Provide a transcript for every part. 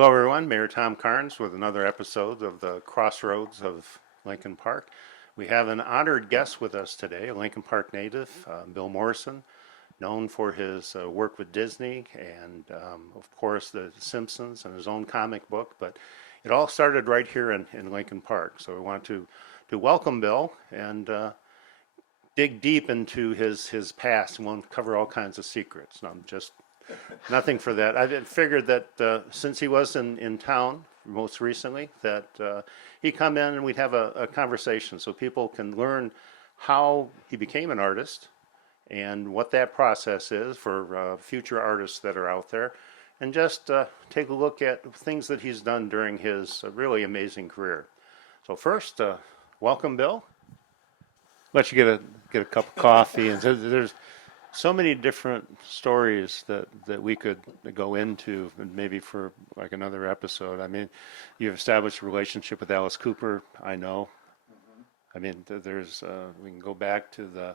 Hello, everyone. Mayor Tom Carnes with another episode of the Crossroads of Lincoln Park. We have an honored guest with us today, a Lincoln Park native, Bill Morrison, known for his work with Disney and, of course, the Simpsons and his own comic book. But it all started right here in Lincoln Park. So we want to welcome Bill and dig deep into his past. We won't cover all kinds of secrets. No, just nothing for that. I figured that since he was in town most recently, that he'd come in and we'd have a conversation so people can learn how he became an artist and what that process is for future artists that are out there, and just take a look at things that he's done during his really amazing career. So first, welcome, Bill. Let you get a cup of coffee, and there's so many different stories that we could go into, and maybe for like another episode. I mean, you've established a relationship with Alice Cooper, I know. I mean, there's we can go back to the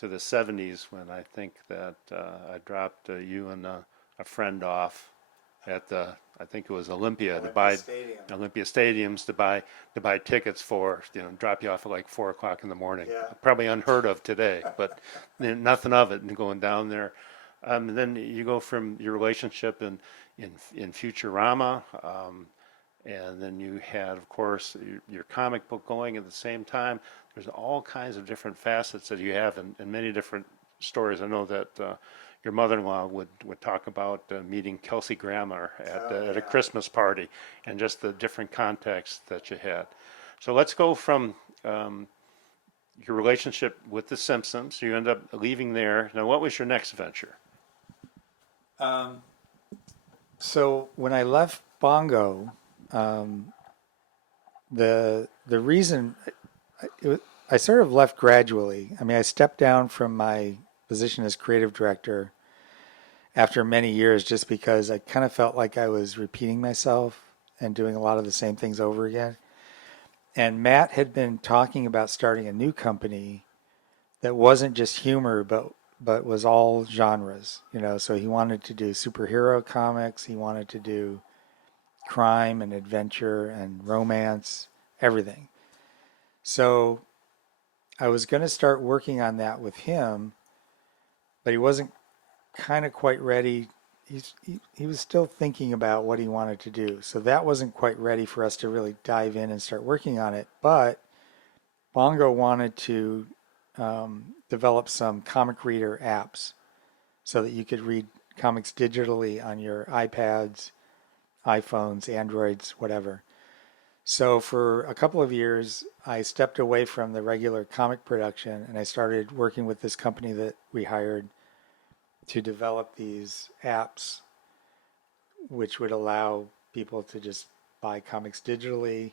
70s when I think that I dropped you and a friend off at the, I think it was Olympia, to buy Stadium. Olympia Stadiums to buy tickets for, drop you off at like 4 o'clock in the morning. Yeah. Probably unheard of today, but nothing of it, and going down there. And then you go from your relationship in Futurama, and then you had, of course, your comic book going at the same time. There's all kinds of different facets that you have in many different stories. I know that your mother-in-law would talk about meeting Kelsey Grammer at a Christmas party, and just the different contexts that you had. So let's go from your relationship with The Simpsons. You end up leaving there. Now, what was your next venture? So when I left Bongo, um, the reason I sort of left gradually. I mean, I stepped down from my position as creative director after many years just because I kind of felt like I was repeating myself and doing a lot of the same things over again. And Matt had been talking about starting a new company that wasn't just humor, but was all genres. So he wanted to do superhero comics, he wanted to do crime and adventure and romance, everything. So I was going to start working on that with him, but he wasn't kind of quite ready. He was still thinking about what he wanted to do. So that wasn't quite ready for us to really dive in and start working on it. But Bongo wanted to develop some comic reader apps so that you could read comics digitally on your iPads, iPhones, Androids, whatever. So for a couple of years, I stepped away from the regular comic production and I started working with this company that we hired to develop these apps, which would allow people to just buy comics digitally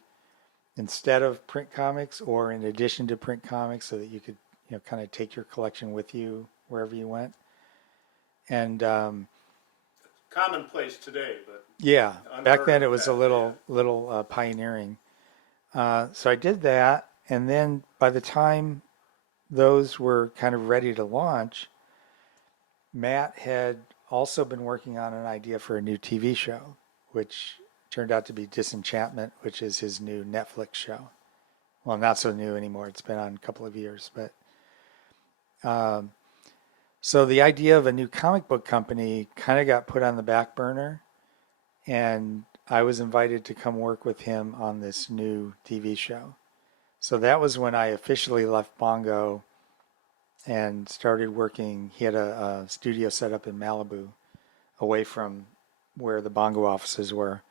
instead of print comics or in addition to print comics, so that you could, kind of take your collection with you wherever you went. And Commonplace today, but yeah, back then it was a back little pioneering. So I did that, and then by the time those were kind of ready to launch, Matt had also been working on an idea for a new TV show, which turned out to be Disenchantment, which is his new Netflix show. Well, not so new anymore. It's been on a couple of years, but so the idea of a new comic book company kind of got put on the back burner, and I was invited to come work with him on this new TV show. So that was when I officially left Bongo and started working. He had a studio set up in Malibu, away from where the Bongo offices were.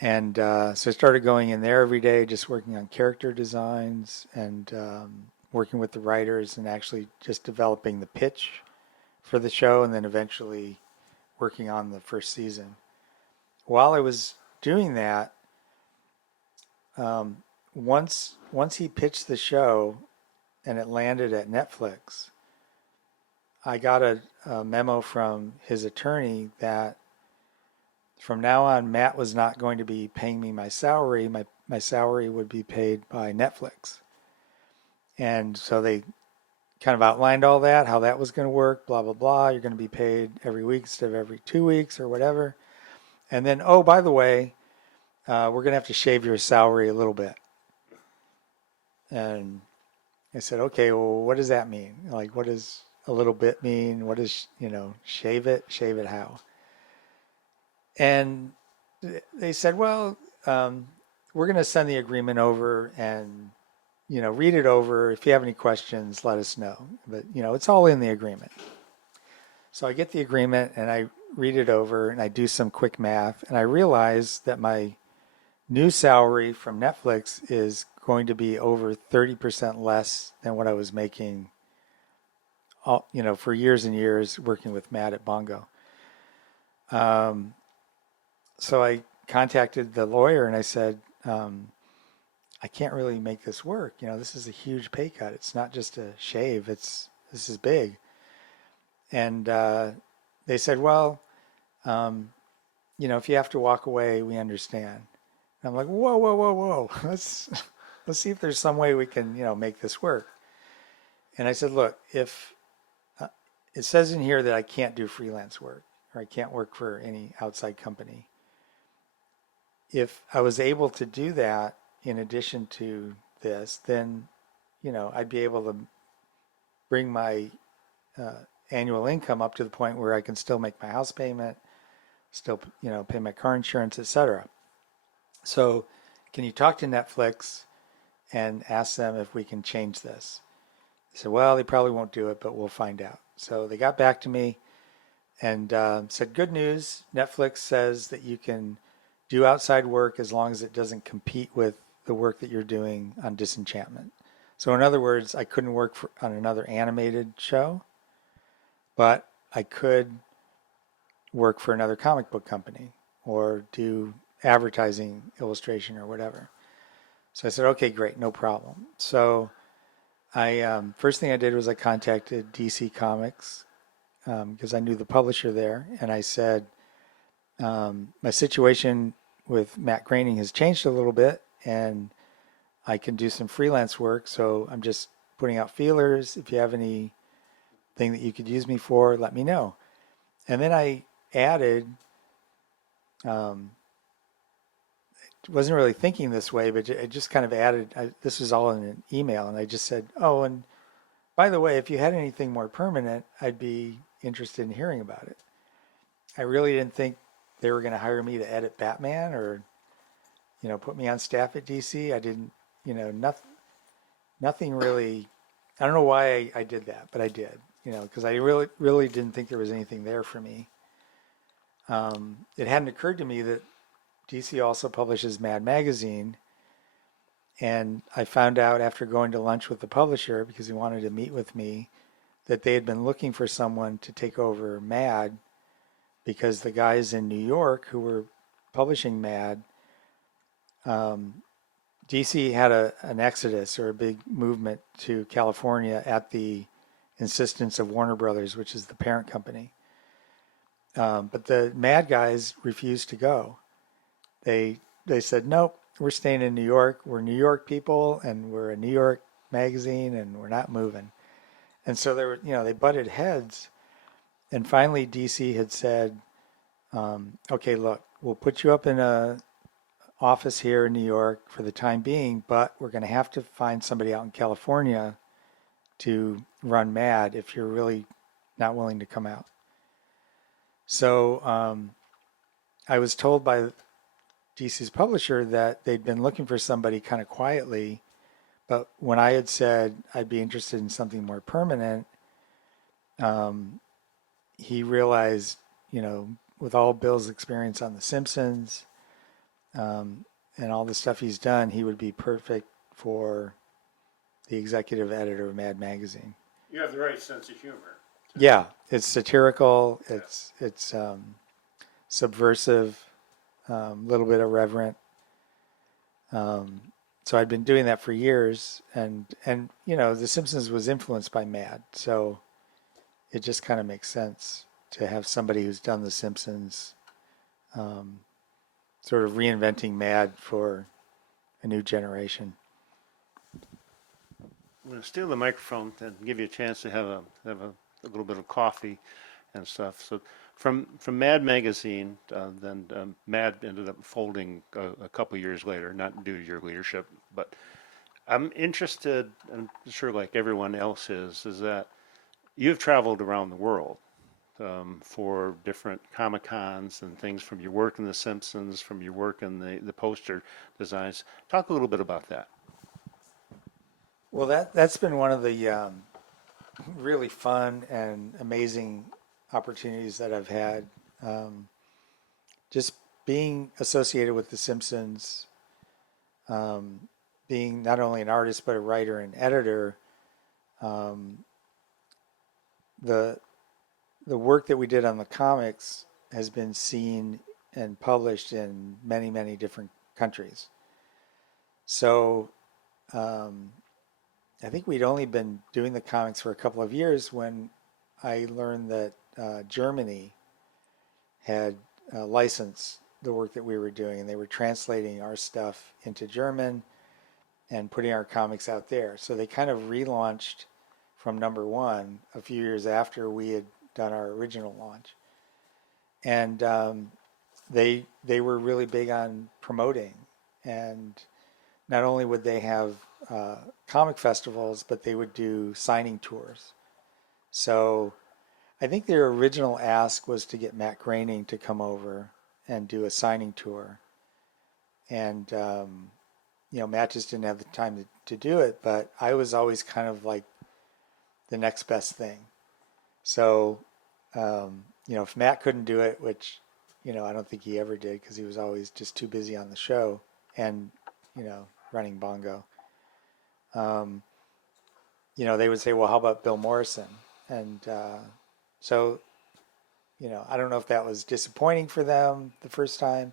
And so I started going in there every day, just working on character designs and working with the writers and actually just developing the pitch for the show, and then eventually working on the first season. While I was doing that, once he pitched the show and it landed at Netflix, I got a memo from his attorney that from now on, Matt was not going to be paying me my salary. My salary would be paid by Netflix. And so they kind of outlined all that, how that was going to work, blah, blah, blah. You're going to be paid every week instead of every 2 weeks or whatever. And then, oh, by the way, we're going to have to shave your salary a little bit. And I said, okay, well, what does that mean? Like, what does a little bit mean? What does, shave it? Shave it how? And they said, well, we're going to send the agreement over and, read it over. If you have any questions, let us know. But, it's all in the agreement. So I get the agreement and I read it over and I do some quick math and I realize that my new salary from Netflix is going to be over 30% less than what I was making for years and years working with Matt at Bongo. Um, so I contacted the lawyer and I said, I can't really make this work. This is a huge pay cut. It's not just a shave. This is big. And they said, well, if you have to walk away, we understand. And I'm like, whoa, whoa, whoa, whoa. Let's see if there's some way we can, make this work. And I said, look, if it says in here that I can't do freelance work or I can't work for any outside company. If I was able to do that in addition to this, then, I'd be able to bring my annual income up to the point where I can still make my house payment, still, pay my car insurance, etc. So can you talk to Netflix and ask them if we can change this? They said, well, they probably won't do it, but we'll find out. So they got back to me and said, good news. Netflix says that you can do outside work as long as it doesn't compete with the work that you're doing on Disenchantment. So in other words, I couldn't work on another animated show, but I could work for another comic book company or do advertising illustration or whatever. So I said, okay, great, no problem. So I first thing I did was I contacted DC Comics because I knew the publisher there, and I said my situation with Matt Groening has changed a little bit, and I can do some freelance work. So I'm just putting out feelers. If you have anything that you could use me for, let me know. And then I added. Wasn't really thinking this way, but I just kind of added. This was all in an email, and I just said, "Oh, and by the way, if you had anything more permanent, I'd be interested in hearing about it." I really didn't think they were going to hire me to edit Batman or, put me on staff at DC. I didn't, nothing really. I don't know why I did that, but I did, because I really, really didn't think there was anything there for me. It hadn't occurred to me that DC also publishes Mad Magazine. And I found out after going to lunch with the publisher, because he wanted to meet with me, that they had been looking for someone to take over Mad because the guys in New York who were publishing Mad, DC had an exodus or a big movement to California at the insistence of Warner Brothers, which is the parent company. But the Mad guys refused to go. They said, nope, we're staying in New York. We're New York people, and we're a New York magazine, and we're not moving. And so they butted heads. And finally, DC had said, okay, look, we'll put you up in a office here in New York for the time being, but we're going to have to find somebody out in California to run Mad if you're really not willing to come out. So I was told by DC's publisher that they'd been looking for somebody kind of quietly, but when I had said I'd be interested in something more permanent, he realized, with all Bill's experience on The Simpsons and all the stuff he's done, he would be perfect for the executive editor of Mad Magazine. You have the right sense of humor. Yeah, it's satirical. It's subversive, a little bit irreverent. So I'd been doing that for years, and The Simpsons was influenced by Mad, so it just kind of makes sense to have somebody who's done The Simpsons, sort of reinventing Mad for a new generation. I'm going to steal the microphone and give you a chance to have a little bit of coffee and stuff. So from Mad Magazine, then Mad ended up folding a couple years later, not due to your leadership. But I'm interested, I'm sure like everyone else is that you've traveled around the world for different Comic Cons and things from your work in The Simpsons, from your work in the poster designs. Talk a little bit about that. Well, that's been one of the really fun and amazing opportunities that I've had. Um, just being associated with The Simpsons, um, being not only an artist but a writer and editor, um, the the work that we did on the comics has been seen and published in many, many different countries. So um, I think we'd only been doing the comics for a couple of years when I learned that Germany had licensed the work that we were doing, and they were translating our stuff into German and putting our comics out there. So they kind of relaunched from number one a few years after we had done our original launch, and they were really big on promoting. And not only would they have comic festivals, but they would do signing tours. So I think their original ask was to get Matt Groening to come over and do a signing tour. And, Matt just didn't have the time to do it, but I was always kind of like the next best thing. So, if Matt couldn't do it, which, I don't think he ever did because he was always just too busy on the show and, running Bongo, um, they would say, well, how about Bill Morrison? And so, I don't know if that was disappointing for them the first time,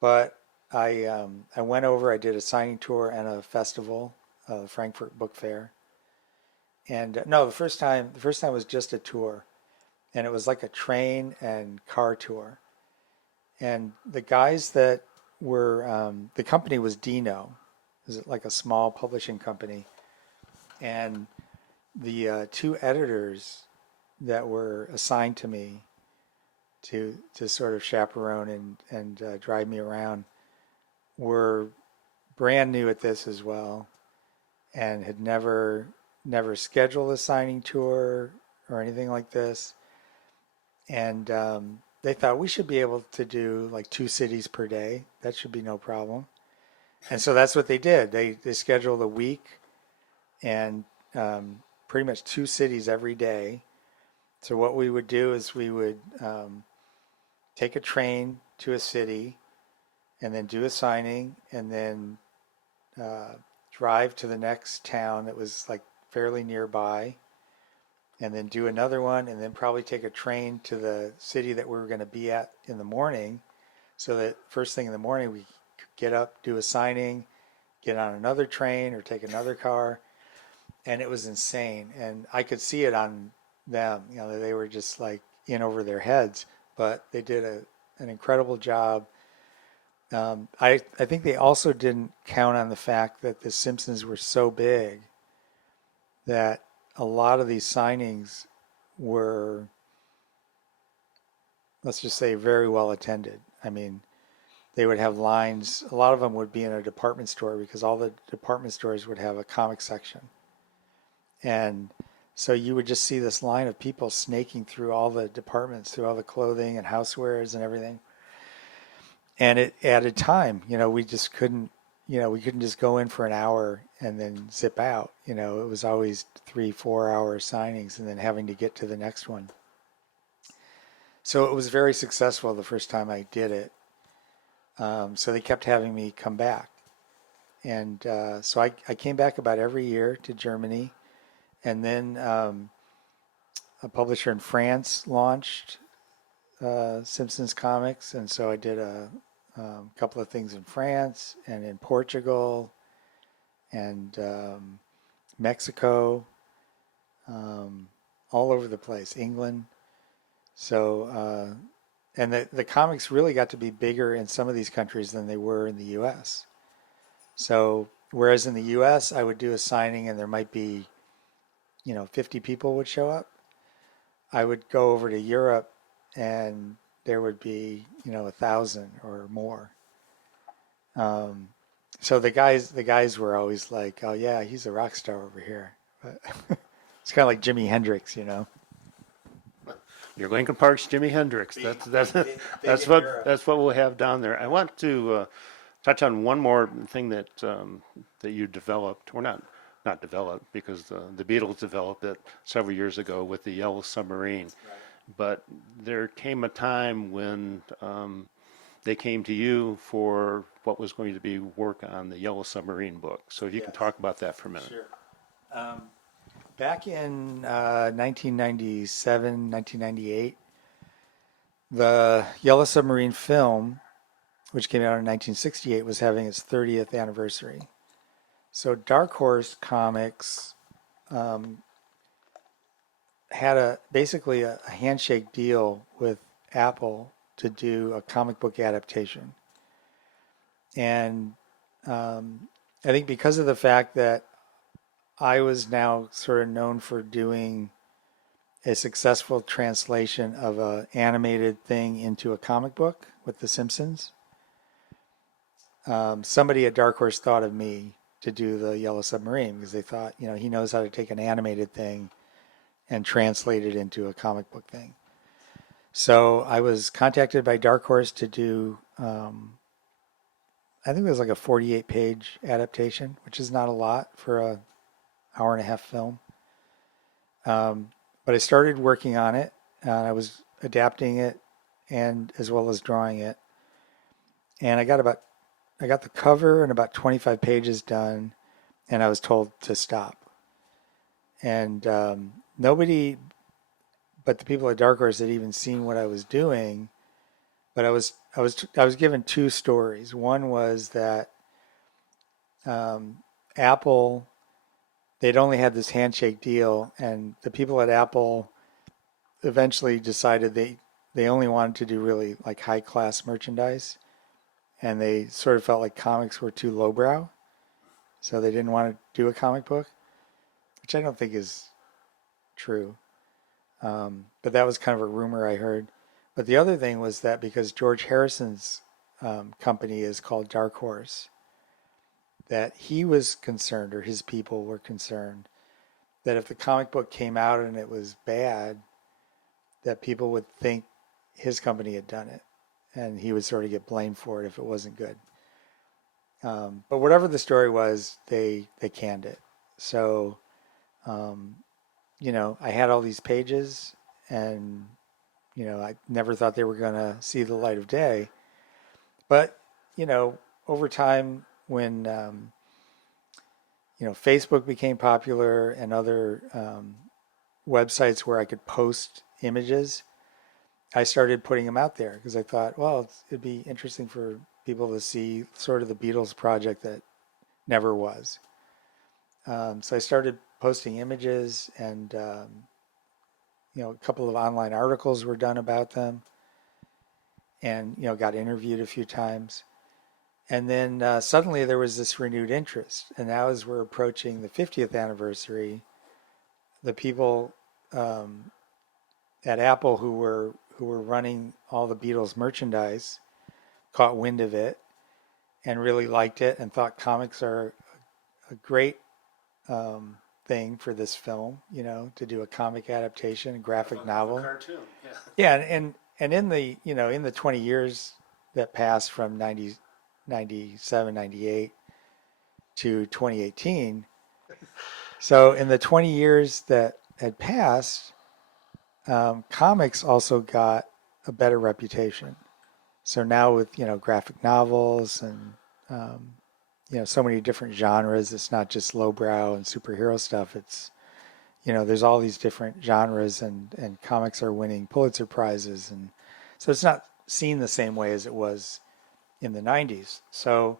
but I went over. I did a signing tour and a festival, Frankfurt Book Fair. And no, the first time was just a tour, and it was like a train and car tour. And the guys that were the company was Dino, it was like a small publishing company, and the two editors that were assigned to me to sort of chaperone and drive me around were brand new at this as well, and had never scheduled a signing tour or anything like this. And they thought we should be able to do like 2 cities per day. That should be no problem. And so that's what they did. They scheduled a week and pretty much 2 cities every day. So what we would do is we would take a train to a city and then do a signing and then uh, drive to the next town that was like fairly nearby and then do another one and then probably take a train to the city that we were going to be at in the morning so that first thing in the morning we could get up, do a signing, get on another train or take another car. And it was insane. And I could see it on them, they were just like in over their heads, but they did an incredible job. I think they also didn't count on the fact that the Simpsons were so big that a lot of these signings were, let's just say, very well attended. I mean, they would have lines. A lot of them would be in a department store because all the department stores would have a comic section. And so you would just see this line of people snaking through all the departments, through all the clothing and housewares and everything. And it added time. We just couldn't, we couldn't just go in for an hour and then zip out. It was always 3-4 hour signings and then having to get to the next one. So it was very successful the first time I did it. So they kept having me come back. And so I came back about every year to Germany. And then a publisher in France launched Simpsons Comics. And so I did a couple of things in France and in Portugal and Mexico, all over the place, England. So, and the comics really got to be bigger in some of these countries than they were in the U.S. So, whereas in the U.S. I would do a signing and there might be, 50 people would show up, I would go over to Europe and there would be, 1,000 or more. Um, so the guys were always like, "Oh yeah, he's a rock star over here." But it's kind of like Jimi Hendrix. Your Lincoln Park's Jimi Hendrix. That's Big in Europe. that's what we'll have down there. I want to touch on one more thing that you developed, or not developed, because the Beatles developed it several years ago with the Yellow Submarine. But there came a time when they came to you for what was going to be work on the Yellow Submarine book. So if you can Yes. talk about that for a minute. Sure. Um, Back in 1997, 1998, the Yellow Submarine film, which came out in 1968, was having its 30th anniversary. So Dark Horse Comics um, had basically a handshake deal with Apple to do a comic book adaptation. And I think because of the fact that I was now sort of known for doing a successful translation of an animated thing into a comic book with The Simpsons, somebody at Dark Horse thought of me to do the Yellow Submarine because they thought, he knows how to take an animated thing and translate it into a comic book thing. So I was contacted by Dark Horse to do, I think it was like a 48-page adaptation, which is not a lot for a hour and a half film. But I started working on it. I was adapting it and as well as drawing it. And I got the cover and about 25 pages done, and I was told to stop. And nobody but the people at Dark Horse had even seen what I was doing. But I was given two stories. One was that Apple, they'd only had this handshake deal, and the people at Apple eventually decided they only wanted to do really like high class merchandise, and they sort of felt like comics were too lowbrow, so they didn't want to do a comic book, which I don't think is true. But that was kind of a rumor I heard. But the other thing was that because George Harrison's company is called Dark Horse, that he was concerned, or his people were concerned, that if the comic book came out and it was bad, that people would think his company had done it, and he would sort of get blamed for it if it wasn't good. But whatever the story was, they canned it. So, um, I had all these pages, and I never thought they were going to see the light of day. But over time, when Facebook became popular and other websites where I could post images, I started putting them out there because I thought, well, it'd be interesting for people to see sort of the Beatles project that never was. So I started posting images, and a couple of online articles were done about them, and got interviewed a few times. And then suddenly there was this renewed interest, and now as we're approaching the 50th anniversary, the people at Apple who were running all the Beatles merchandise caught wind of it and really liked it and thought comics are a great thing for this film, to do a comic adaptation, a graphic novel. Cartoon, yeah. Yeah, and in the 20 years that passed from 97, 98 to 2018, so in the 20 years that had passed, comics also got a better reputation. So now with graphic novels and so many different genres, it's not just lowbrow and superhero stuff. It's there's all these different genres, and comics are winning Pulitzer prizes, and so it's not seen the same way as it was in the 90s. So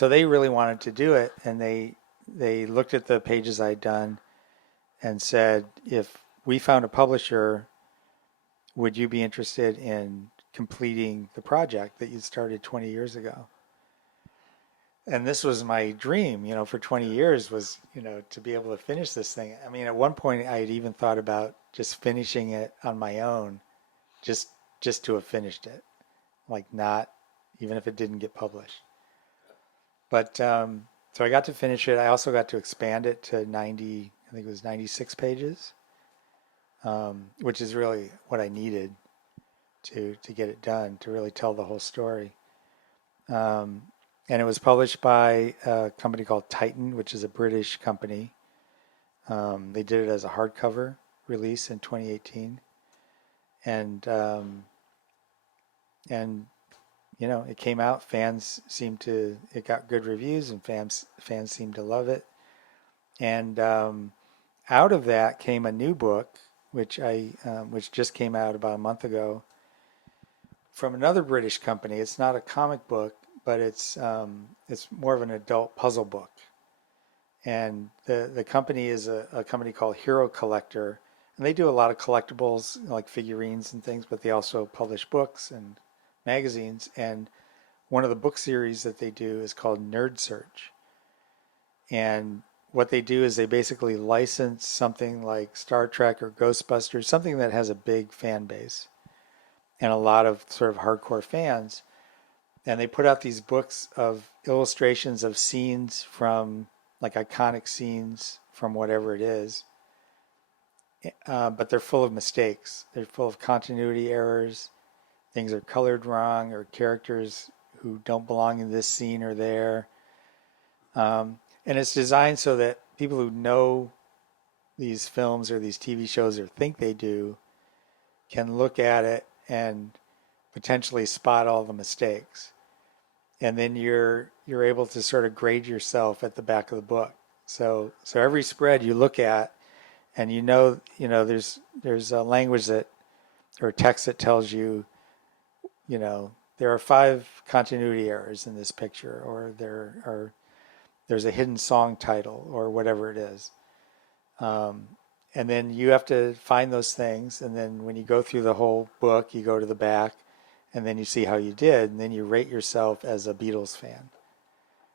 they really wanted to do it, and they looked at the pages I'd done and said, if we found a publisher, would you be interested in completing the project that you started 20 years ago? and this was my dream, for 20 years was, to be able to finish this thing. I mean, at one point I had even thought about just finishing it on my own, just just to have finished it, like not even if it didn't get published. But so I got to finish it. I also got to expand it to 90, I think it was 96 pages, which is really what I needed to get it done, to really tell the whole story. Um, and it was published by a company called Titan, which is a British company. They did it as a hardcover release in 2018, and and it came out. It got good reviews, and fans seemed to love it. And out of that came a new book, which just came out about a month ago, from another British company. It's not a comic book, but it's more of an adult puzzle book. And the company is a company called Hero Collector, and they do a lot of collectibles like figurines and things, but they also publish books and magazines. And one of the book series that they do is called Nerd Search. And what they do is they basically license something like Star Trek or Ghostbusters, something that has a big fan base and a lot of sort of hardcore fans. And they put out these books of illustrations of scenes from, like, iconic scenes from whatever it is. But they're full of mistakes. They're full of continuity errors. Things are colored wrong, or characters who don't belong in this scene are there. And it's designed so that people who know these films or these TV shows or think they do can look at it and potentially spot all the mistakes. And then you're able to sort of grade yourself at the back of the book. So every spread you look at, and there's a language that, or text that tells you, there are 5 continuity errors in this picture, or there's a hidden song title, or whatever it is. And then you have to find those things, and then when you go through the whole book, you go to the back, and then you see how you did, and then you rate yourself as a Beatles fan,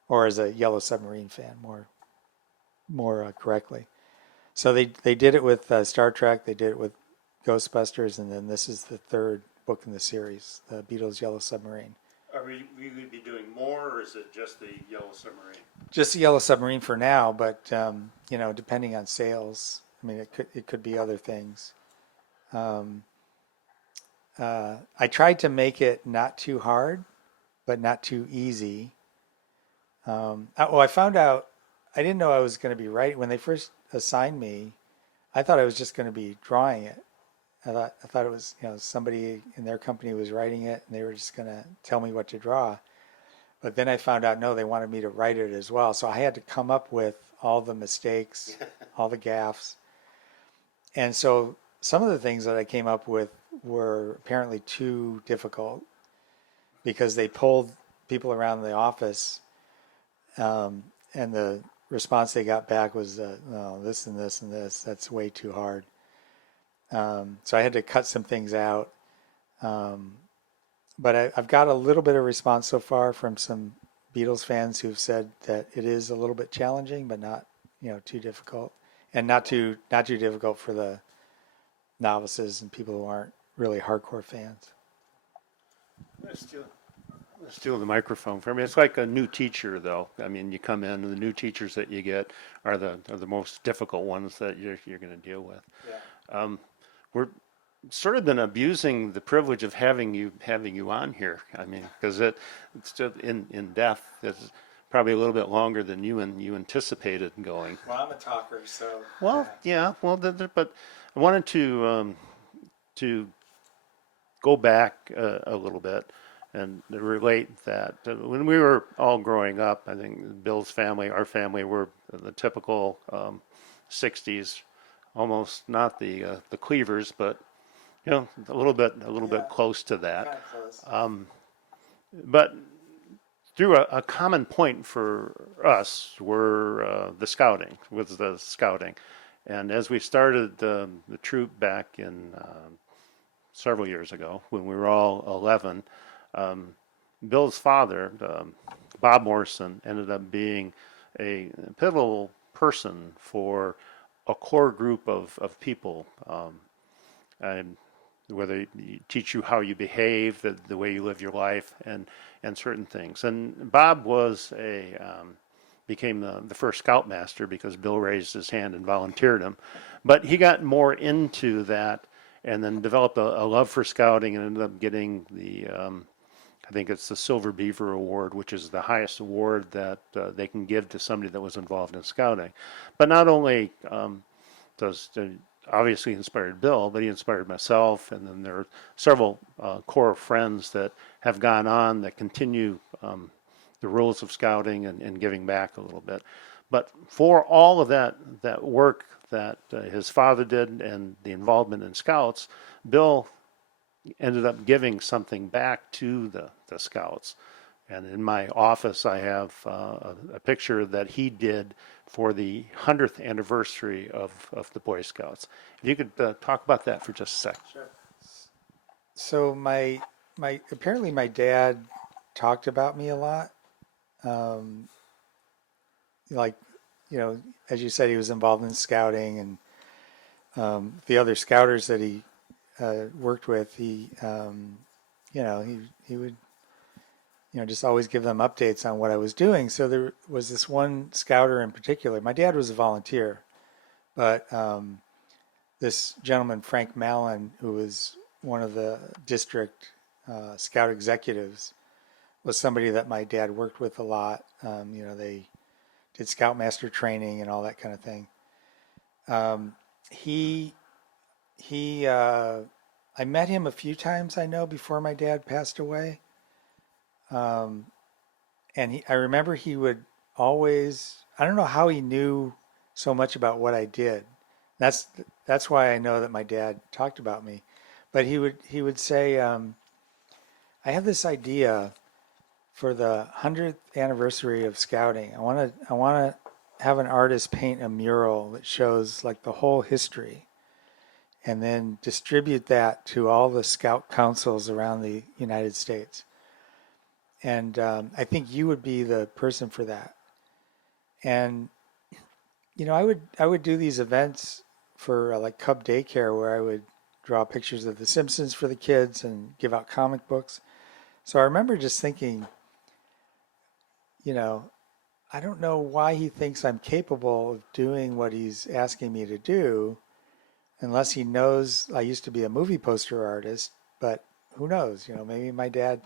or as a Yellow Submarine fan, more correctly. So they did it with Star Trek, they did it with Ghostbusters, and then this is the third book in the series, the Beatles Yellow Submarine. Are we going to be doing more, or is it just the Yellow Submarine? Just the Yellow Submarine for now, but depending on sales, I mean, it could be other things. I tried to make it not too hard, but not too easy. I found out I didn't know I was going to be writing when they first assigned me. I thought I was just going to be drawing it. I thought it was somebody in their company was writing it, and they were just going to tell me what to draw. But then I found out, no, they wanted me to write it as well. So I had to come up with all the mistakes, all the gaffes. And so some of the things that I came up with were apparently too difficult, because they pulled people around the office, and the response they got back was, no, this and this and this, that's way too hard. So I had to cut some things out. But I've got a little bit of response so far from some Beatles fans who've said that it is a little bit challenging, but not, too difficult, and not too difficult for the novices and people who aren't really hardcore fans. Let's steal the microphone from me. It's like a new teacher, though. I mean, you come in, and the new teachers that you get are the most difficult ones that you're going to deal with. Yeah. We're sort of been abusing the privilege of having you on here. I mean, because it's just in depth. It's probably a little bit longer than you anticipated going. Well, I'm a talker, so. Well, yeah. Well, but I wanted to go back a little bit and relate that when we were all growing up, I think Bill's family, our family, were the typical 60s, almost not the Cleavers, but a little bit close to that. Kind of close. But through a common point for us were the scouting, and as we started the troop back in several years ago when we were all 11. Bill's father, Bob Morrison ended up being a pivotal person for a core group of people, and whether you teach you how you behave, the way you live your life, and certain things. And Bob was became the first scoutmaster because Bill raised his hand and volunteered him. But he got more into that and then developed a love for scouting and ended up getting I think it's the Silver Beaver Award, which is the highest award that they can give to somebody that was involved in scouting. But not only does obviously inspired Bill, but he inspired myself, and then there are several core friends that have gone on that continue the rules of scouting and giving back a little bit. But for all of that work that his father did and the involvement in scouts, Bill ended up giving something back to the scouts. And in my office, I have a picture that he did for the 100th anniversary of the Boy Scouts. If you could talk about that for just a sec. Sure. So my apparently my dad talked about me a lot. Um, like, as you said, he was involved in scouting, and the other scouters that he worked with, he would, just always give them updates on what I was doing. So there was this one scouter in particular. My dad was a volunteer, but this gentleman, Frank Mallon, who was one of the district scout executives, was somebody that my dad worked with a lot. They did scoutmaster training and all that kind of thing. He I met him a few times, I know, before my dad passed away. Um, and I remember he would always, I don't know how he knew so much about what I did. That's that's why I know that my dad talked about me. But he would say, I have this idea for the 100th anniversary of scouting. I want to have an artist paint a mural that shows like the whole history, and then distribute that to all the scout councils around the United States. And I think you would be the person for that. And I would do these events for like Cub Daycare where I would draw pictures of the Simpsons for the kids and give out comic books. So I remember just thinking, you know, I don't know why he thinks I'm capable of doing what he's asking me to do unless he knows I used to be a movie poster artist, but who knows? Maybe my dad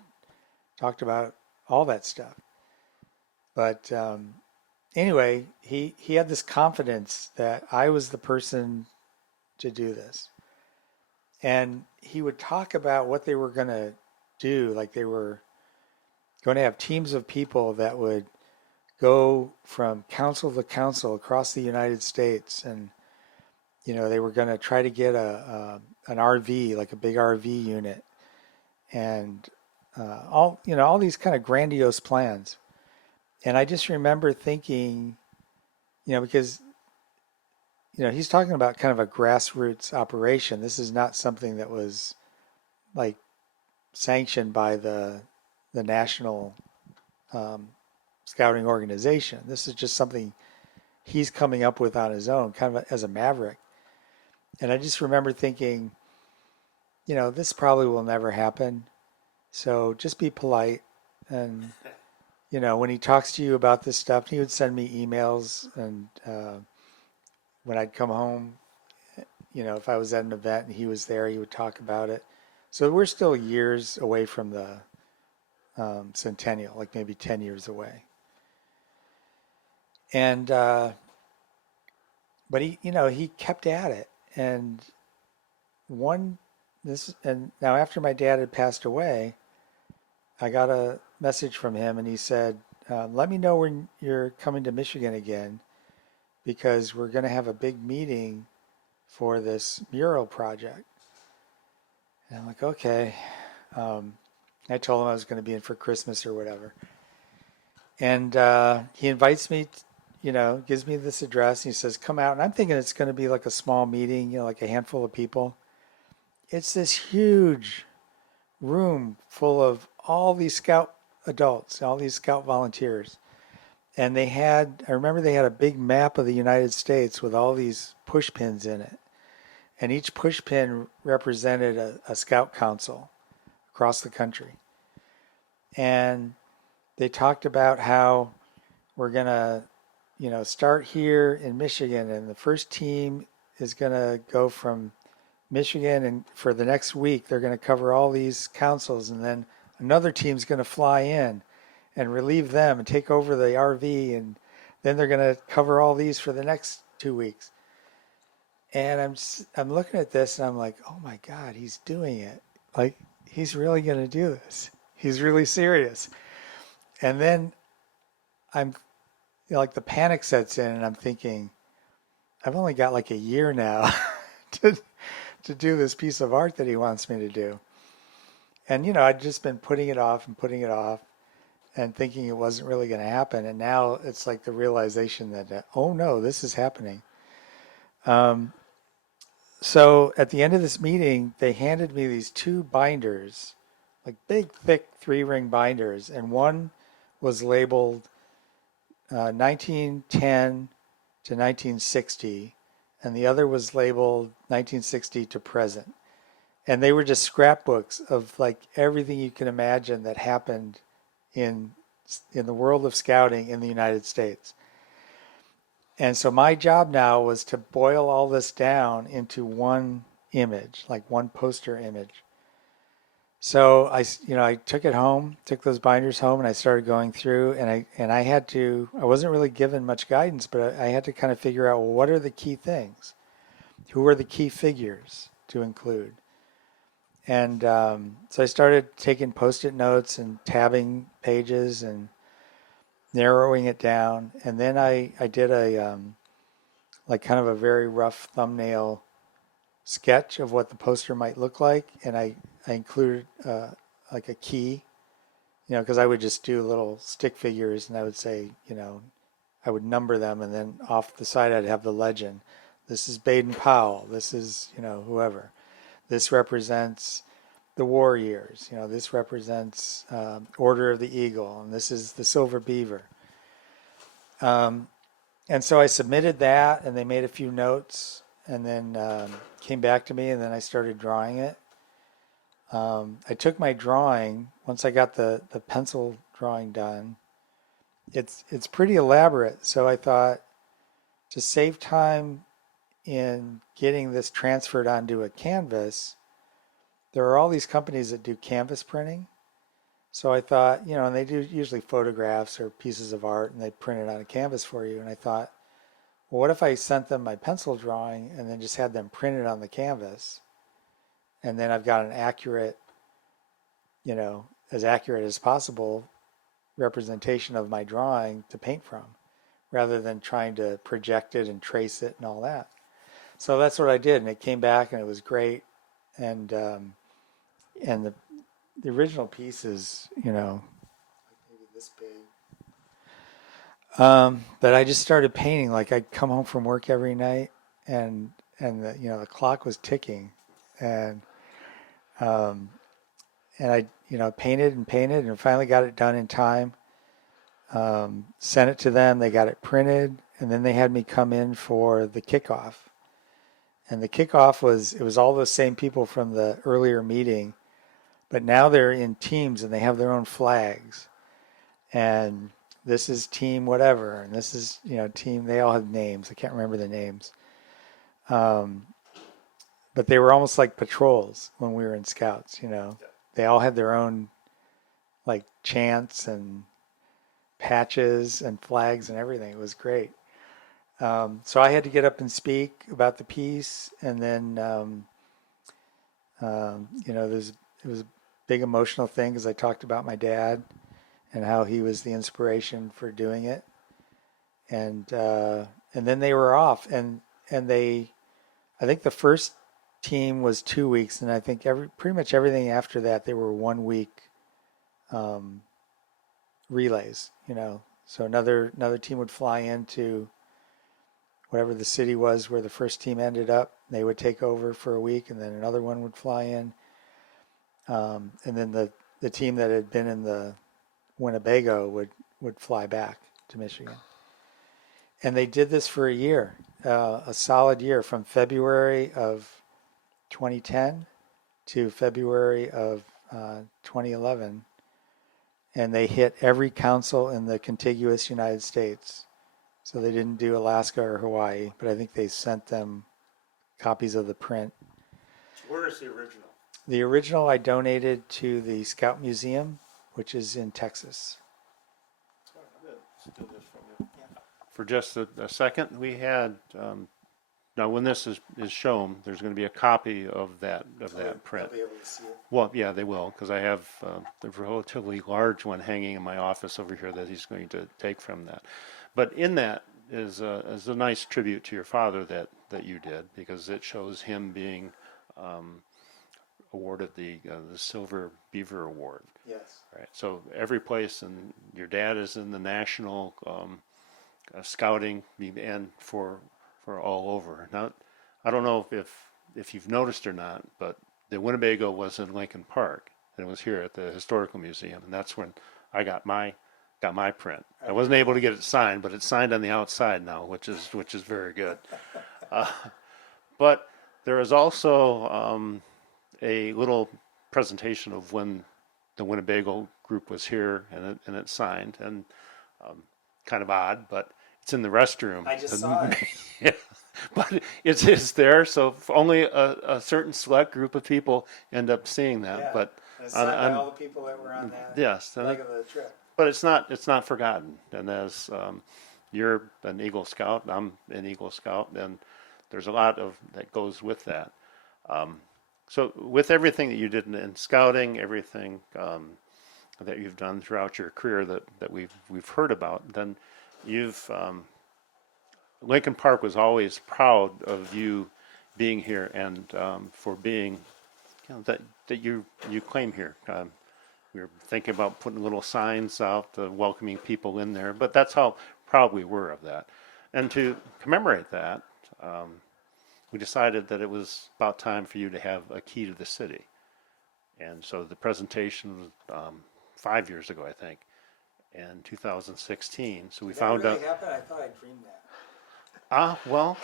talked about all that stuff. But anyway, he had this confidence that I was the person to do this. And he would talk about what they were going to do, like they were going to have teams of people that would go from council to council across the United States, and they were going to try to get an RV, like a big RV unit, and all these kind of grandiose plans. And I just remember thinking, because he's talking about kind of a grassroots operation. This is not something that was like sanctioned by the national scouting organization. This is just something he's coming up with on his own, kind of as a maverick. And I just remember thinking, this probably will never happen. So just be polite. And, when he talks to you about this stuff, he would send me emails. And when I'd come home, if I was at an event and he was there, he would talk about it. So we're still years away from the centennial, like maybe 10 years away. And, but he kept at it. And and now after my dad had passed away, I got a message from him and he said, let me know when you're coming to Michigan again, because we're going to have a big meeting for this mural project. And I'm like, okay. I told him I was going to be in for Christmas or whatever. And he invites me, gives me this address. And he says, come out. And I'm thinking it's going to be like a small meeting, like a handful of people. It's this huge room full of all these scout adults, all these Scout volunteers. And I remember they had a big map of the United States with all these push pins in it. And each push pin represented a Scout council across the country. And they talked about how we're going to, start here in Michigan. And the first team is going to go from Michigan. And for the next week, they're going to cover all these councils. And then another team's going to fly in and relieve them and take over the RV. And then they're going to cover all these for the next 2 weeks. And I'm looking at this and I'm like, oh my God, he's doing it. Like, he's really going to do this. He's really serious. And then I'm like, the panic sets in and I'm thinking, I've only got like a year now to do this piece of art that he wants me to do. And, I'd just been putting it off and thinking it wasn't really going to happen. And now it's like the realization that, oh no, this is happening. So at the end of this meeting, they handed me these two binders, like big, thick 3-ring binders. And one was labeled 1910 to 1960, and the other was labeled 1960 to present. And they were just scrapbooks of like everything you can imagine that happened in the world of scouting in the United States. And so my job now was to boil all this down into one image, like one poster image. So I took it home, took those binders home, and I started going through, and I wasn't really given much guidance, but I had to kind of figure out, well, what are the key things? Who are the key figures to include? And so I started taking Post-it notes and tabbing pages and narrowing it down. And then I did a like kind of a very rough thumbnail sketch of what the poster might look like. And I included like a key, because I would just do little stick figures and I would say, I would number them, and then off the side I'd have the legend. This is Baden Powell. This is, whoever. This represents the war years. This represents Order of the Eagle, and this is the Silver Beaver. And so I submitted that, and they made a few notes, and then came back to me, and then I started drawing it. I took my drawing, once I got the pencil drawing done, it's pretty elaborate, so I thought, to save time in getting this transferred onto a canvas, there are all these companies that do canvas printing. So I thought, and they do usually photographs or pieces of art, and they print it on a canvas for you. And I thought, well, what if I sent them my pencil drawing and then just had them printed on the canvas? And then I've got an accurate, as accurate as possible representation of my drawing to paint from, rather than trying to project it and trace it and all that. So that's what I did, and it came back, and it was great. And the original piece is, maybe this big. But I just started painting. Like, I'd come home from work every night, and the clock was ticking, and I painted and finally got it done in time. Sent it to them. They got it printed, and then they had me come in for the kickoff. And the kickoff was all the same people from the earlier meeting, but now they're in teams and they have their own flags. And this is team whatever, and this is, team, they all have names. I can't remember the names. But they were almost like patrols when we were in Scouts, They all had their own, like, chants and patches and flags and everything. It was great. So I had to get up and speak about the piece, and then, it was a big emotional thing because I talked about my dad and how he was the inspiration for doing it, and then they were off, and I think the first team was 2 weeks, and I think pretty much everything after that they were 1 week relays. So another team would fly into whatever the city was where the first team ended up. They would take over for a week, and then another one would fly in. And then the team that had been in the Winnebago would fly back to Michigan. And they did this for a year, a solid year, from February of 2010 to February of 2011. And they hit every council in the contiguous United States. So they didn't do Alaska or Hawaii, but I think they sent them copies of the print. Where is the original? The original I donated to the Scout Museum, which is in Texas. For just a second, we had, now when this is shown, there's going to be a copy of that print. They'll be able to see it. Well, yeah, they will, because I have a relatively large one hanging in my office over here that he's going to take from that. But in that is a nice tribute to your father that you did, because it shows him being awarded the Silver Beaver Award. Yes. Right. So every place, and your dad is in the national scouting and for all over. Now, I don't know if you've noticed or not, but the Winnebago was in Lincoln Park, and it was here at the Historical Museum, and that's when I got my print. I wasn't able to get it signed, but it's signed on the outside now, which is very good. But there is also a little presentation of when the Winnebago group was here, and it's signed, and kind of odd, but it's in the restroom. I just saw it. Yeah, but it's there, so only a certain select group of people end up seeing that. Yeah. But It's signed by all the people that were on that yes, leg of the trip. but it's not forgotten. And as you're an Eagle Scout, I'm an Eagle Scout, and there's a lot of that goes with that. So with everything that you did in scouting, everything that you've done throughout your career that we've heard about, then you've Lincoln Park was always proud of you being here and for being, that you claim here. We were thinking about putting little signs out, welcoming people in there, but that's how proud we were of that. And to commemorate that, we decided that it was about time for you to have a key to the city. And so the presentation was 5 years ago, I think, in 2016. So we found out. Happened? I thought I dreamed that. Well,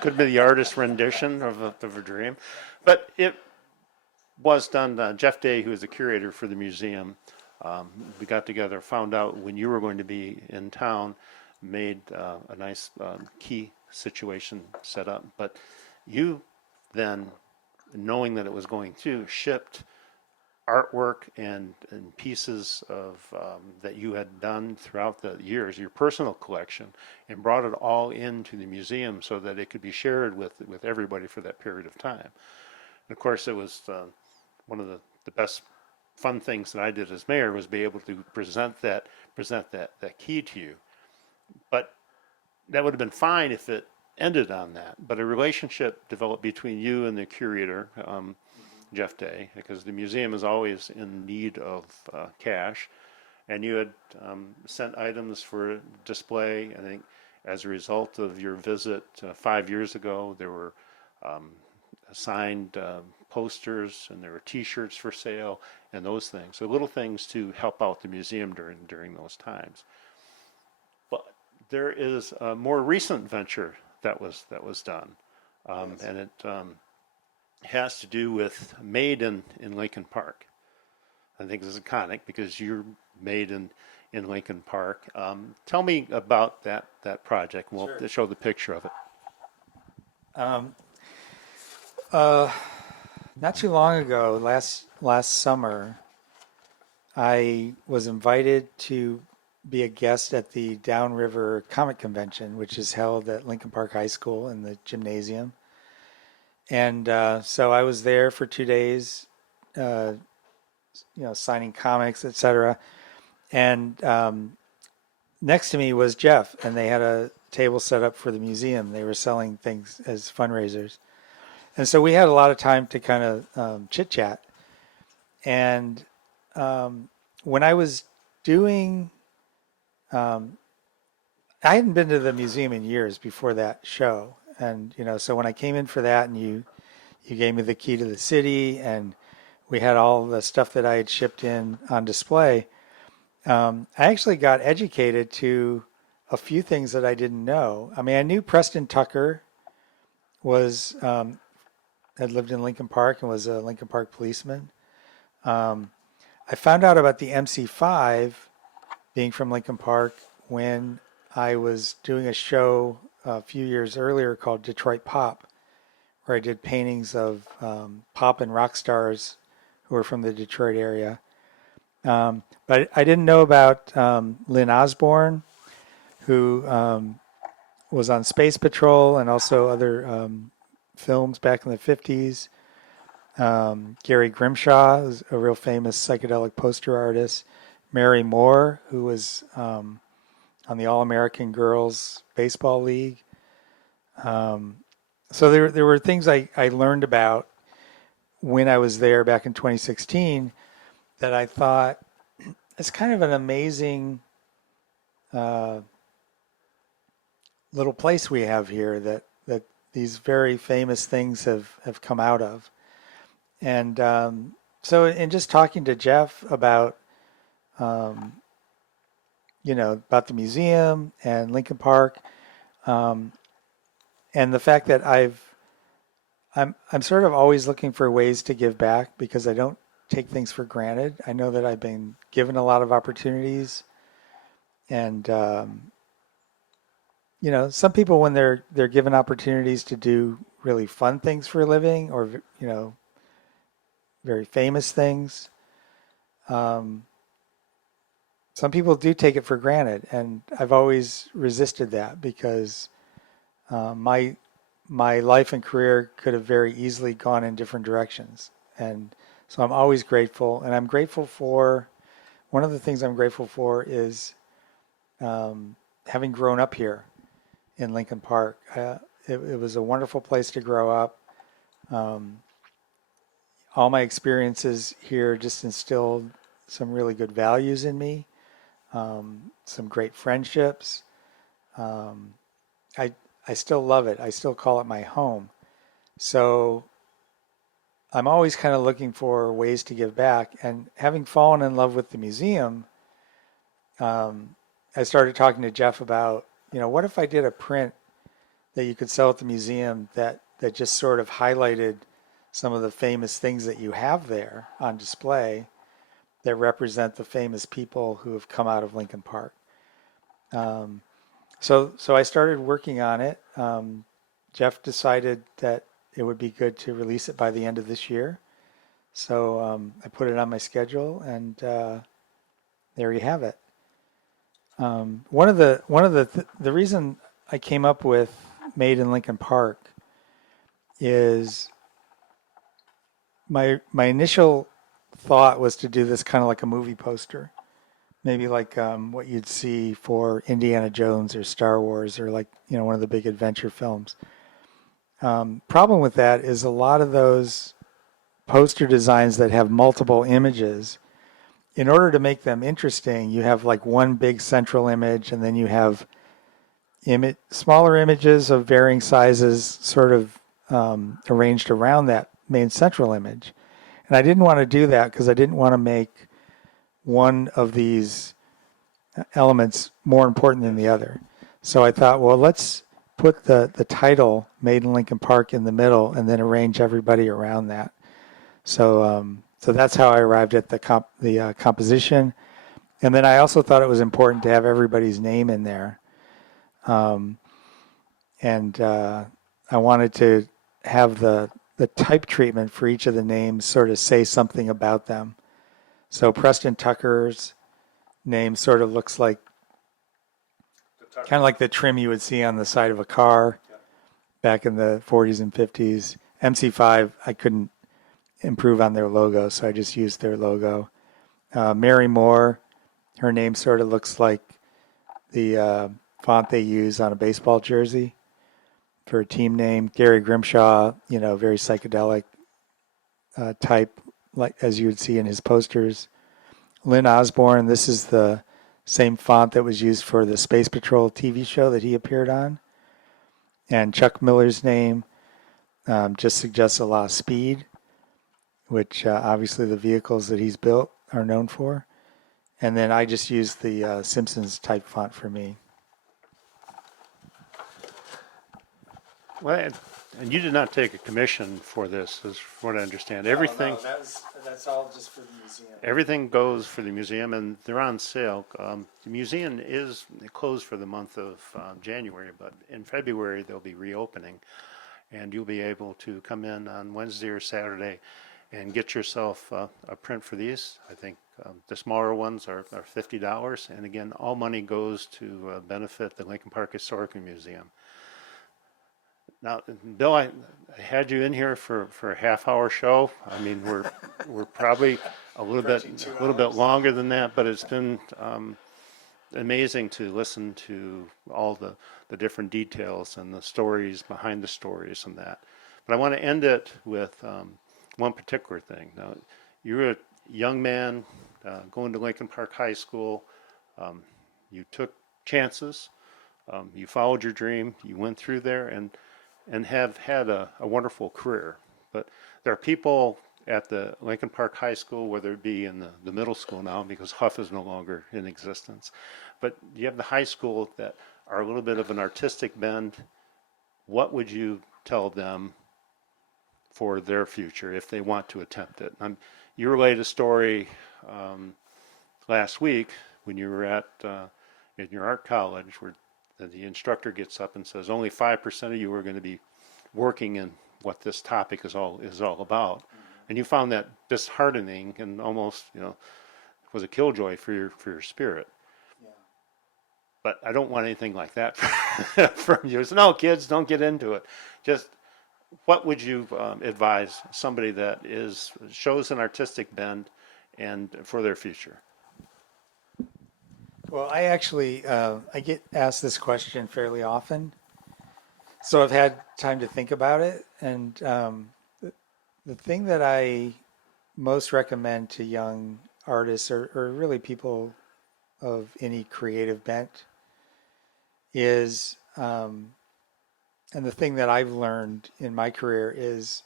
could be the artist's rendition of a dream, but it was done. Jeff Day, who is the curator for the museum, we got together, found out when you were going to be in town, made a nice key situation set up. But you then, knowing that it was going to, shipped artwork and pieces of that you had done throughout the years, your personal collection, and brought it all into the museum so that it could be shared with everybody for that period of time. And of course, it was one of the best fun things that I did as mayor was be able to present that key to you. But that would have been fine if it ended on that. But a relationship developed between you and the curator, Jeff Day, because the museum is always in need of cash, and you had sent items for display. I think as a result of your visit 5 years ago, there were signed posters, and there were T-shirts for sale, and those things. So little things to help out the museum during those times. But there is a more recent venture that was done, yes. And it has to do with Made in Lincoln Park. I think this is iconic because you're made in Lincoln Park. Tell me about that project. We'll Sure. show the picture of it. Not too long ago, last summer, I was invited to be a guest at the Downriver Comic Convention, which is held at Lincoln Park High School in the gymnasium. And so I was there for 2 days, signing comics, etc. And next to me was Jeff, and they had a table set up for the museum. They were selling things as fundraisers. And so we had a lot of time to kind of chit chat. And when I was doing, I hadn't been to the museum in years before that show. And, so when I came in for that and you gave me the key to the city and we had all the stuff that I had shipped in on display, I actually got educated to a few things that I didn't know. I mean, I knew Preston Tucker was had lived in Lincoln Park and was a Lincoln Park policeman. Um, I found out about the MC5 being from Lincoln Park when I was doing a show a few years earlier called Detroit Pop, where I did paintings of pop and rock stars who were from the Detroit area. But I didn't know about Lynn Osborne, who was on Space Patrol and also other films back in the 50s. Gary Grimshaw is a real famous psychedelic poster artist. Mary Moore, who was on the All-American Girls Baseball League. So there were things I learned about when I was there back in 2016 that I thought it's kind of an amazing uh, little place we have here that these very famous things have come out of. And so in just talking to Jeff about um, about the museum and Lincoln Park, um, and the fact that I'm sort of always looking for ways to give back because I don't take things for granted. I know that I've been given a lot of opportunities, and some people when they're given opportunities to do really fun things for a living, or very famous things, um, some people do take it for granted, and I've always resisted that because my life and career could have very easily gone in different directions. And so I'm always grateful. And I'm grateful for, one of the things I'm grateful for is having grown up here in Lincoln Park. It was a wonderful place to grow up. Um, all my experiences here just instilled some really good values in me, some great friendships. Um, I I still love it. I still call it my home. So I'm always kind of looking for ways to give back. And having fallen in love with the museum, um, I started talking to Jeff about, what if I did a print that you could sell at the museum that just sort of highlighted some of the famous things that you have there on display that represent the famous people who have come out of Lincoln Park. Um, so I started working on it. Jeff decided that it would be good to release it by the end of this year. So I put it on my schedule, and there you have it. The reason I came up with Made in Lincoln Park is my initial thought was to do this kind of like a movie poster, maybe like what you'd see for Indiana Jones or Star Wars or like one of the big adventure films. Problem with that is a lot of those poster designs that have multiple images. In order to make them interesting, you have like one big central image, and then you have smaller images of varying sizes sort of arranged around that main central image. And I didn't want to do that because I didn't want to make one of these elements more important than the other. So I thought, well, let's put the title Made in Lincoln Park in the middle and then arrange everybody around that. So that's how I arrived at the composition. And then I also thought it was important to have everybody's name in there. And I wanted to have the type treatment for each of the names sort of say something about them. So Preston Tucker's name sort of looks like kind of like the trim you would see on the side of a car back in the 40s and 50s. MC5, I couldn't improve on their logo, so I just used their logo. Mary Moore, her name sort of looks like the font they use on a baseball jersey for a team name. Gary Grimshaw, very psychedelic type, like as you would see in his posters. Lynn Osborne, this is the same font that was used for the Space Patrol TV show that he appeared on. And Chuck Miller's name just suggests a lot of speed, which obviously the vehicles that he's built are known for. And then I just use the Simpsons type font for me. Well, and you did not take a commission for this, is what I understand. That's all just for the museum. Everything goes for the museum, and they're on sale. The museum is closed for the month of January, but in February they'll be reopening, and you'll be able to come in on Wednesday or Saturday and get yourself a print for these. I think the smaller ones are $50, and again, all money goes to benefit the Lincoln Park Historical Museum. Now, Bill, I had you in here for a half-hour show. I mean, we're probably a little bit longer than that, but it's been amazing to listen to all the different details and the stories behind the stories and that. But I want to end it with one particular thing. Now, you're a young man going to Lincoln Park High School. You took chances. You followed your dream. You went through there and have had a wonderful career. But there are people at the Lincoln Park High School, whether it be in the middle school now, because Huff is no longer in existence, but you have the high school that are a little bit of an artistic bend. What would you tell them for their future if they want to attempt it? You relayed a story last week when you were at in your art college where the instructor gets up and says only 5% of you are going to be working in what this topic is all about, and you found that disheartening and almost was a killjoy for your spirit. Yeah. But I don't want anything like that from you. So no, kids, don't get into it. Just what would you advise somebody that shows an artistic bend and for their future? Well, I actually I get asked this question fairly often, so I've had time to think about it. And the thing that I most recommend to young artists or really people of any creative bent is, and the thing that I've learned in my career is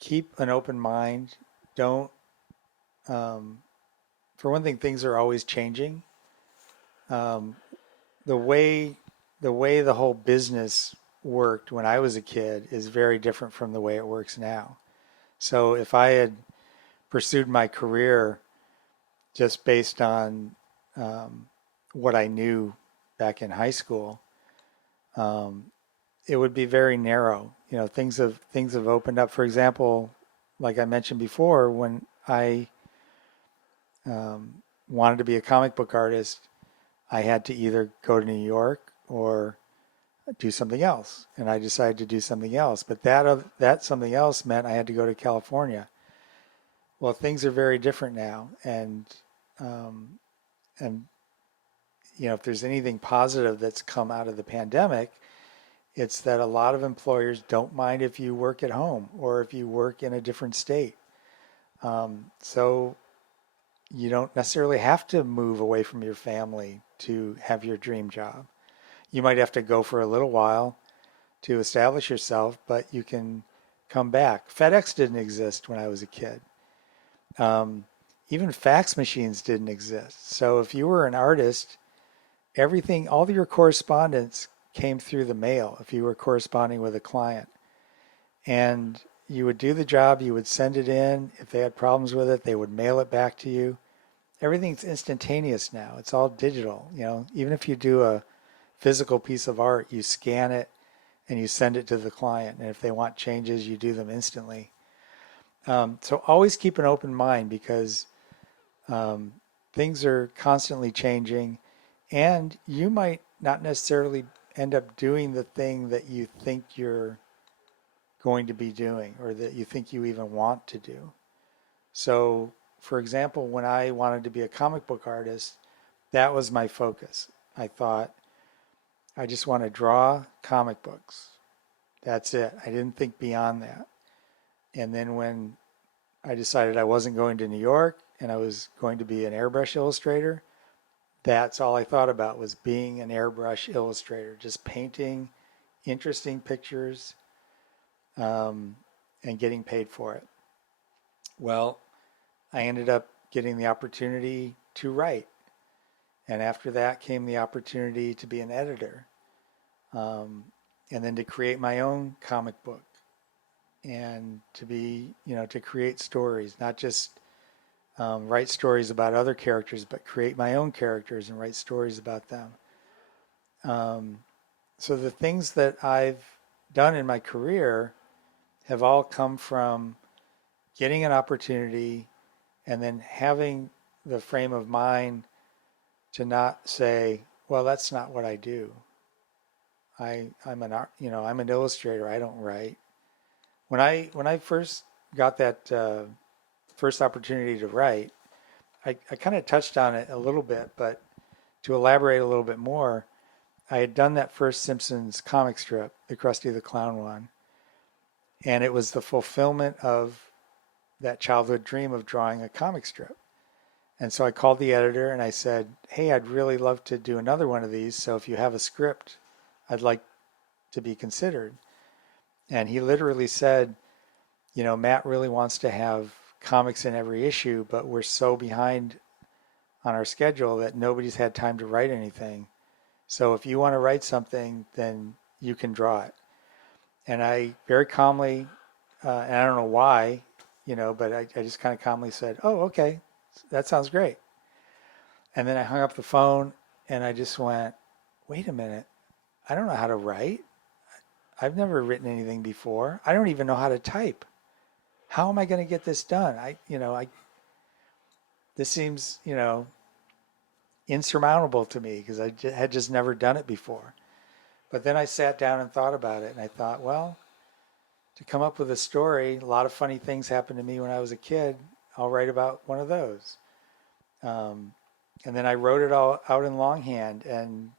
keep an open mind. Don't, for one thing, things are always changing. Um, the way the whole business worked when I was a kid is very different from the way it works now. So if I had pursued my career just based on what I knew back in high school, um, it would be very narrow. Things have opened up. For example, like I mentioned before, when I wanted to be a comic book artist, I had to either go to New York or do something else, and I decided to do something else. But that something else meant I had to go to California. Well, things are very different now, um, and if there's anything positive that's come out of the pandemic, it's that a lot of employers don't mind if you work at home or if you work in a different state. So you don't necessarily have to move away from your family to have your dream job. You might have to go for a little while to establish yourself, but you can come back. FedEx didn't exist when I was a kid. Um, Even fax machines didn't exist. So if you were an artist, all of your correspondence came through the mail if you were corresponding with a client. And you would do the job, you would send it in. If they had problems with it, they would mail it back to you. Everything's instantaneous now. It's all digital. Even if you do a physical piece of art, you scan it and you send it to the client. And if they want changes, you do them instantly. So always keep an open mind because things are constantly changing, and you might not necessarily end up doing the thing that you think you're going to be doing or that you think you even want to do. So, for example, when I wanted to be a comic book artist, that was my focus. I thought, I just want to draw comic books. That's it. I didn't think beyond that. And then when I decided I wasn't going to New York and I was going to be an airbrush illustrator, that's all I thought about was being an airbrush illustrator, just painting interesting pictures and getting paid for it. Well, I ended up getting the opportunity to write. And after that came the opportunity to be an editor, um, and then to create my own comic book and to be, to create stories, not just write stories about other characters, but create my own characters and write stories about them. Um, so the things that I've done in my career have all come from getting an opportunity and then having the frame of mind to not say, well, that's not what I do. I'm an illustrator. I don't write. When I first got that first opportunity to write, I kind of touched on it a little bit, but to elaborate a little bit more, I had done that first Simpsons comic strip, the Krusty the Clown one, and it was the fulfillment of that childhood dream of drawing a comic strip. And so I called the editor and I said, hey, I'd really love to do another one of these. So if you have a script, I'd like to be considered. And he literally said, Matt really wants to have comics in every issue, but we're so behind on our schedule that nobody's had time to write anything. So if you want to write something, then you can draw it. And I very calmly, and I don't know why, but I just kind of calmly said, oh, okay, that sounds great. And then I hung up the phone and I just went, wait a minute, I don't know how to write. I've never written anything before. I don't even know how to type. How am I going to get this done? This seems, insurmountable to me because I had just never done it before. But then I sat down and thought about it and I thought, well, to come up with a story, a lot of funny things happened to me when I was a kid. I'll write about one of those. And then I wrote it all out in longhand and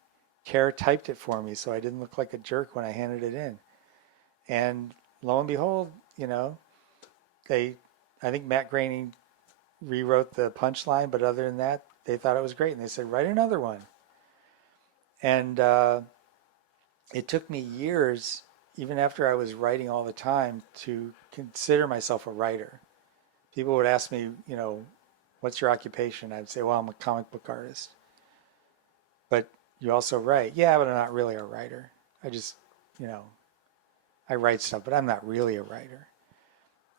Kara typed it for me so I didn't look like a jerk when I handed it in. And lo and behold, I think Matt Groening rewrote the punchline, but other than that, they thought it was great. And they said, write another one. And it took me years, even after I was writing all the time, to consider myself a writer. People would ask me, what's your occupation? I'd say, well, I'm a comic book artist. But you also write. Yeah, but I'm not really a writer. I just, I write stuff, but I'm not really a writer.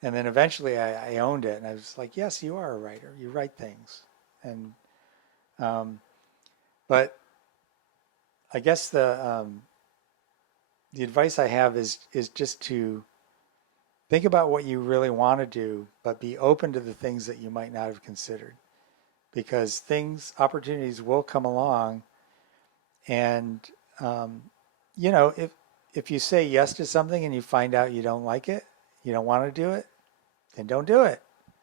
And then eventually I owned it and I was like, yes, you are a writer. You write things. And, but I guess the advice I have is just to think about what you really want to do, but be open to the things that you might not have considered, because opportunities will come along, and if you say yes to something and you find out you don't like it, you don't want to do it, then don't do it.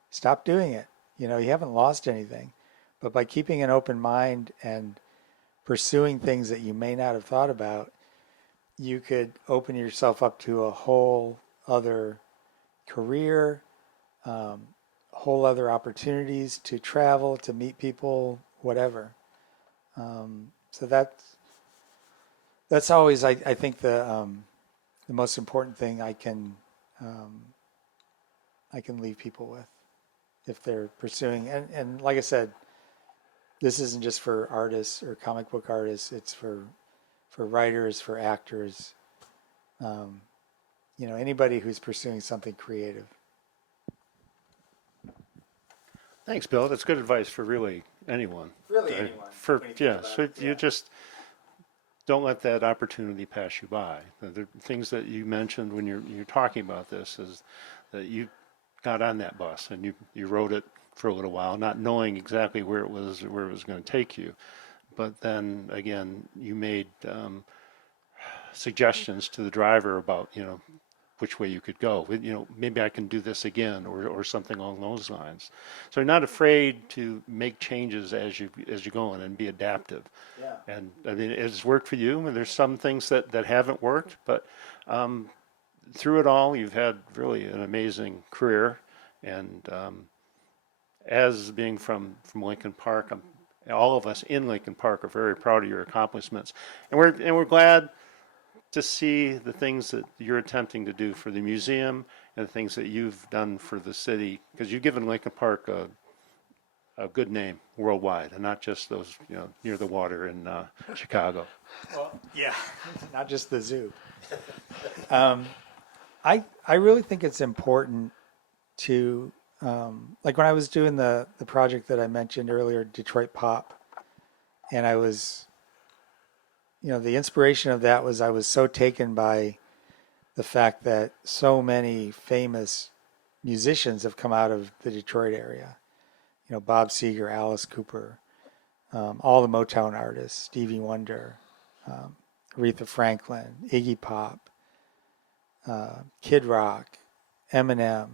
Stop doing it. You haven't lost anything, but by keeping an open mind and pursuing things that you may not have thought about, you could open yourself up to a whole other career, whole other opportunities to travel, to meet people, whatever. So that's always, I think, the most important thing I can leave people with if they're pursuing. And like I said, this isn't just for artists or comic book artists. It's for writers, for actors, anybody who's pursuing something creative. Thanks, Bill. That's good advice for really anyone. Really anyone. So you just don't let that opportunity pass you by. The things that you mentioned when you're talking about this is that you got on that bus and you rode it for a little while, not knowing exactly where it was going to take you. But then again, you made suggestions to the driver about which way you could go. Maybe I can do this again, or something along those lines. So you're not afraid to make changes as you go on and be adaptive. Yeah. And I mean, it's worked for you, and there's some things that haven't worked, but through it all, you've had really an amazing career. And as being from Lincoln Park, all of us in Lincoln Park are very proud of your accomplishments, and we're glad to see the things that you're attempting to do for the museum and the things that you've done for the city, because you've given Lincoln Park a good name worldwide, and not just those near the water in Chicago. Well, yeah, not just the zoo. I really think it's important to like when I was doing the project that I mentioned earlier, Detroit Pop, and I was, the inspiration of that was I was so taken by the fact that so many famous musicians have come out of the Detroit area. Bob Seger, Alice Cooper, all the Motown artists, Stevie Wonder, Aretha Franklin, Iggy Pop, Kid Rock, Eminem.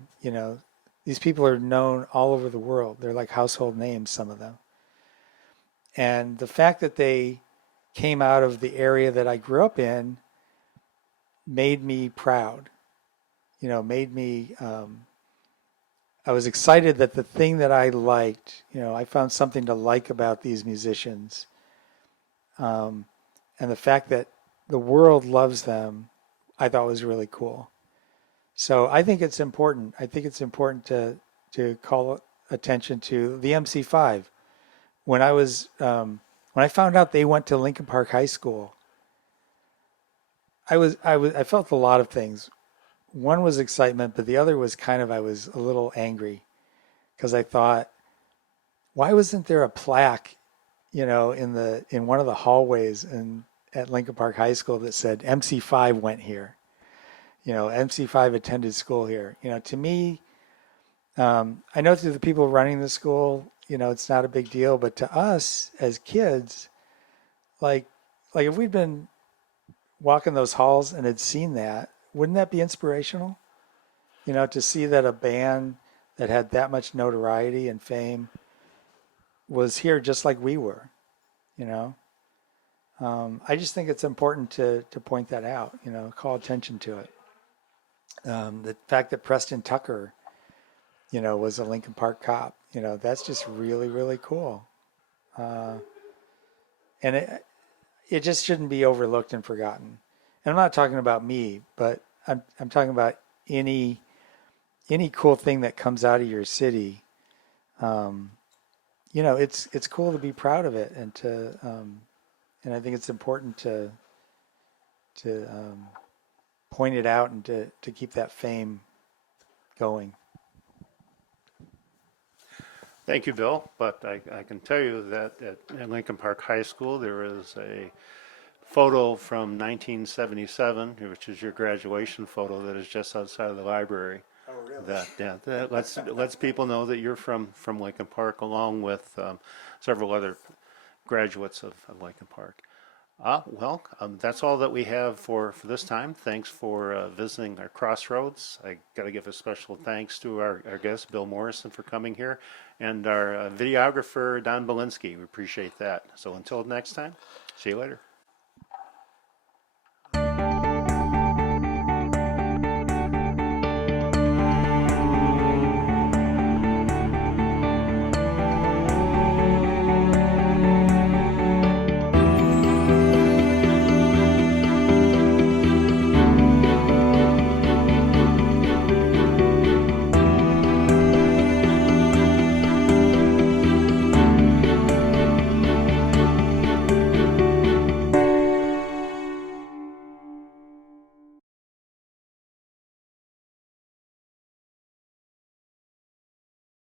These people are known all over the world. They're like household names, some of them. And the fact that they came out of the area that I grew up in made me proud. Made me, I was excited that the thing that I liked, I found something to like about these musicians. And the fact that the world loves them, I thought was really cool. So I think it's important. I think it's important to call attention to the MC5. When I found out they went to Lincoln Park High School, I felt a lot of things. One was excitement, but the other was I was a little angry because I thought, why wasn't there a plaque, in one of the hallways at Lincoln Park High School that said MC5 went here? MC5 attended school here. To me, I know to the people running the school, it's not a big deal, but to us as kids, like if we'd been walking those halls and had seen that, wouldn't that be inspirational? To see that a band that had that much notoriety and fame was here just like we were, you know? I just think it's important to point that out, call attention to it. The fact that Preston Tucker, was a Lincoln Park cop, that's just really, really cool. And it just shouldn't be overlooked and forgotten. And I'm not talking about me, but I'm talking about any cool thing that comes out of your city. It's cool to be proud of it and and I think it's important to point it out and to keep that fame going. Thank you, Bill. But I can tell you that at Lincoln Park High School, there is a photo from 1977, which is your graduation photo, that is just outside of the library. Oh, really? That lets people know that you're from Lincoln Park, along with several other graduates of Lincoln Park. That's all that we have for this time. Thanks for visiting our Crossroads. I got to give a special thanks to our guest, Bill Morrison, for coming here, and our videographer, Don Belinsky. We appreciate that. So until next time, see you later.